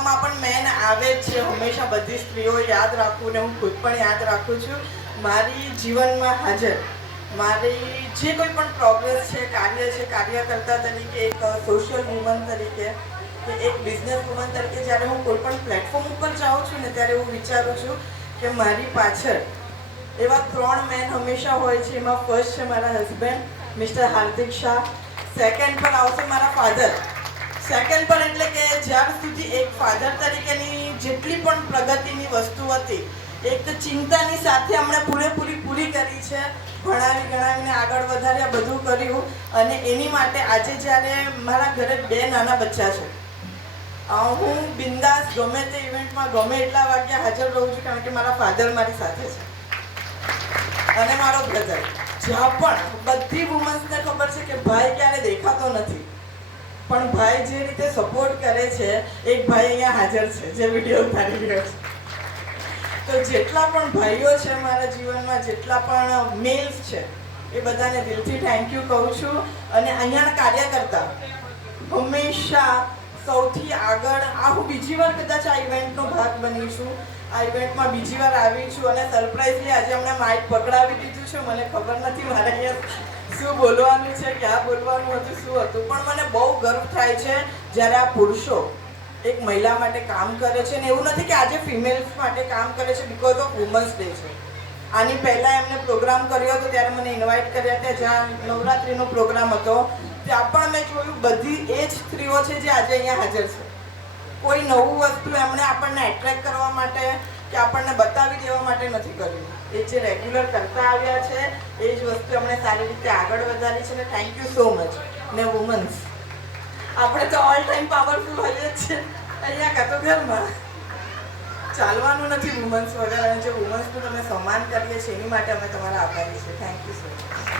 આપણામાં પણ મેન આવે જ છે હંમેશા. બધી સ્ત્રીઓ યાદ રાખવું ને હું ખુદ પણ યાદ રાખું છું. મારી જીવનમાં હાજર મારી જે કોઈ પણ પ્રોગ્રેસ છે, કાર્યકર્તા તરીકે, એક સોશિયલ વુમન તરીકે કે એક બિઝનેસ વુમન તરીકે જ્યારે હું કોઈ પણ પ્લેટફોર્મ ઉપર જાઉં છું ને ત્યારે હું વિચારું છું કે મારી પાછળ એવા 3 મેન હંમેશા હોય છે. એમાં ફર્સ્ટ છે મારા હસબન્ડ મિસ્ટર હાર્દિક શાહ, સેકન્ડ પર આવશે મારા ફાધર. સેકન્ડ પર એટલે કે જ્યાર સુધી એક ફાધર તરીકેની જેટલી પણ પ્રગતિની વસ્તુ હતી, એક ચિંતાની સાથે અમને પૂરી કરી છે. ગણાવીને આગળ વધાર્યા, બધું કર્યું. અને એની માટે આજે જ્યારે મારા ઘરે 2 નાના બચ્ચા છે, હું બિંદાસ ગમે તે ઇવેન્ટમાં ગમે એટલા વાગ્યા હાજર રહું છું, કારણ કે મારા ફાધર મારી સાથે છે અને મારો બ્રધર. જ્યાં પણ બધી વુમન્સને ખબર છે કે ભાઈ ક્યારે દેખાતો નથી, પણ ભાઈ જે રીતે સપોર્ટ કરે છે, એક ભાઈ અહીંયા હાજર છે જે વિડીયો ઉતારી રહ્યો છે. તો જેટલા પણ ભાઈઓ છે મારા જીવનમાં, જેટલા પણ મેલ્સ છે, એ બધાને દિલથી થેન્ક યુ કહું છું. અને અહીંયાના કાર્યકર્તા હંમેશા સૌથી આગળ. હું બીજી વાર કદાચ આ ઇવેન્ટનો ભાગ બની છું. આ ઇવેન્ટમાં બીજી વાર આવી છું અને સરપ્રાઇઝલી આજે અમને માઇક પકડાવી દીધું છે. મને ખબર નથી મારે અહીંયા શું બોલવાનું છે, ક્યાં બોલવાનું હતું, શું હતું, પણ મને બહુ ગર્વ થાય છે જ્યારે આ પુરુષો એક મહિલા માટે કામ કરે છે. ને એવું નથી કે આજે ફિમેલ્સ માટે કામ કરે છે બિકોઝ ઓફ વુમન્સ ડે છે. આની પહેલાં એમને પ્રોગ્રામ કર્યો હતો ત્યારે મને ઇન્વાઇટ કર્યા હતા, જ્યાં નવરાત્રિનો પ્રોગ્રામ હતો. ત્યાં પણ મેં જોયું બધી એ જ સ્ત્રીઓ છે જે આજે અહીંયા હાજર છે. કોઈ નવું વસ્તુ એમણે આપણને એટ્રેક્ટ કરવા માટે કે આપણને બતાવી દેવા માટે નથી કર્યું. એ જે રેગ્યુલર કરતા આવ્યા છે એ જ વસ્તુ એમણે સારી રીતે આગળ વધારી છે. ને થેન્ક યુ સો મચ. ને વુમન્સ આપણે તો ઓલ ટાઈમ પાવરફુલ હોઈએ જ છે અહીંયા કાં તો ઘરમાં. ચાલવાનું નથી વુમન્સ વગર. અને જે વુમન્સનું તમે સન્માન કરીએ છીએ એની માટે અમે તમારા આભારી છીએ. Thank you so much.